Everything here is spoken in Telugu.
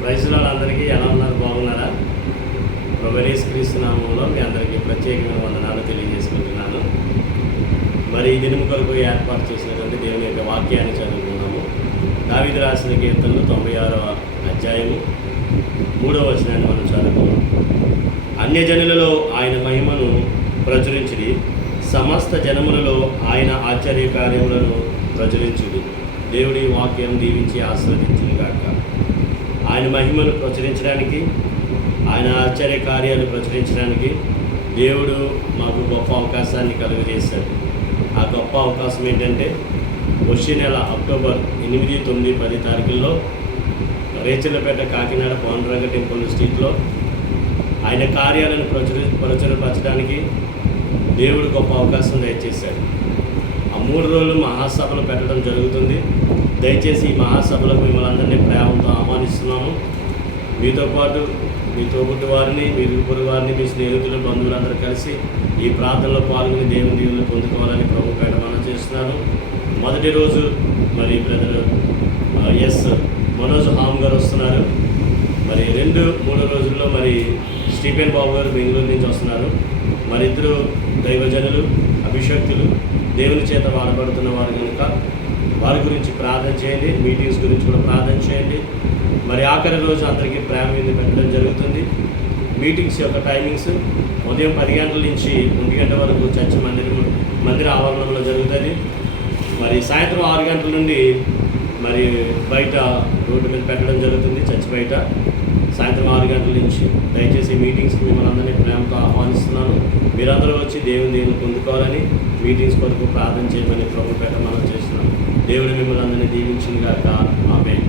ప్రైజ్ వాళ్ళందరికీ ఎలా ఉన్నారు? బాగున్నారా? ప్రభువైన యేసుక్రీస్తు నామములో మీ అందరికీ ప్రత్యేకమైన వందనాలు తెలియజేసుకుంటున్నాను. మరి ఈ దినం కొరకు ఏర్పాటు చేసినటువంటి దేవుని యొక్క వాక్యాన్ని చదువుకున్నాము. దావీదు రాసిన కీర్తనలు 96వ అధ్యాయము 3వ వచనాన్ని మనం చదువుకున్నాం. అన్యజనులలో ఆయన మహిమను ప్రచురించుడి, సమస్త జనములలో ఆయన ఆశ్చర్య కార్యములను ప్రచురించుడి. దేవుడి వాక్యం దీవించి ఆశీర్వదించుగాక. ఆయన మహిమను ప్రచురించడానికి, ఆయన ఆశ్చర్య కార్యాలు ప్రచురించడానికి దేవుడు మాకు గొప్ప అవకాశాన్ని కలుగజేశాడు. ఆ గొప్ప అవకాశం ఏంటంటే వచ్చే నెల అక్టోబర్ 8, 9, 10 తారీఖుల్లో రేచర్లపేట కాకినాడ పాండురంగ టెంపుల్ స్ట్రీట్లో ఆయన కార్యాలను ప్రచురపరచడానికి దేవుడు గొప్ప అవకాశం దయచేశాడు. ఆ 3 రోజులు మహాసభలు పెట్టడం జరుగుతుంది. దయచేసి ఈ మహాసభలకు మిమ్మల్ని అందరినీ ప్రేమతో ఆహ్వానిస్తున్నాము. మీతో పాటు మీ తోబుట్టు వారిని, మీ ఇరుగు వారిని, మీ స్నేహితులు, బంధువులందరూ కలిసి ఈ ప్రార్థనలో పాల్గొని దేవుని దీవెనలు పొందుకోవాలని ప్రభు పేట మనం చేస్తున్నాను. మొదటి రోజు మరి బ్రదర్ ఎస్ మనోజ్ హామ్ గారు వస్తున్నారు. మరి 2, 3 రోజుల్లో మరి స్టీఫెన్ బాబు గారు బెంగళూరు నుంచి వస్తున్నారు. మరి ఇద్దరు దైవజనులు, అభిషక్తులు, దేవుని చేత వాడబడుతున్న వారు కనుక వారి గురించి ప్రార్థన చేయండి. మీటింగ్స్ గురించి కూడా ప్రార్థన చేయండి. మరి ఆఖరి రోజు అందరికీ ప్రేమ విందు పెట్టడం జరుగుతుంది. మీటింగ్స్ యొక్క టైమింగ్స్ ఉదయం 10 గంటల నుంచి 1 గంట వరకు చర్చ్ మందిర ఆవరణంలో జరుగుతుంది. మరి సాయంత్రం 6 గంటల నుండి మరి బయట రోడ్డు మీద పెట్టడం జరుగుతుంది, చర్చ్ బయట. సాయంత్రం 6 గంటల నుంచి దయచేసి మీటింగ్స్కి మిమ్మల్ని అందరినీ ప్రేమతో ఆహ్వానిస్తున్నాను. మీరందరూ వచ్చి దేవుని పొందుకోవాలని, మీటింగ్స్ కొరకు ప్రార్థన చేయమని ప్రభు పేట మనం చేస్తున్నాం. దేవుడు మిమ్మల్ని అందరినీ దీవించింది గాక. ఆమేన్.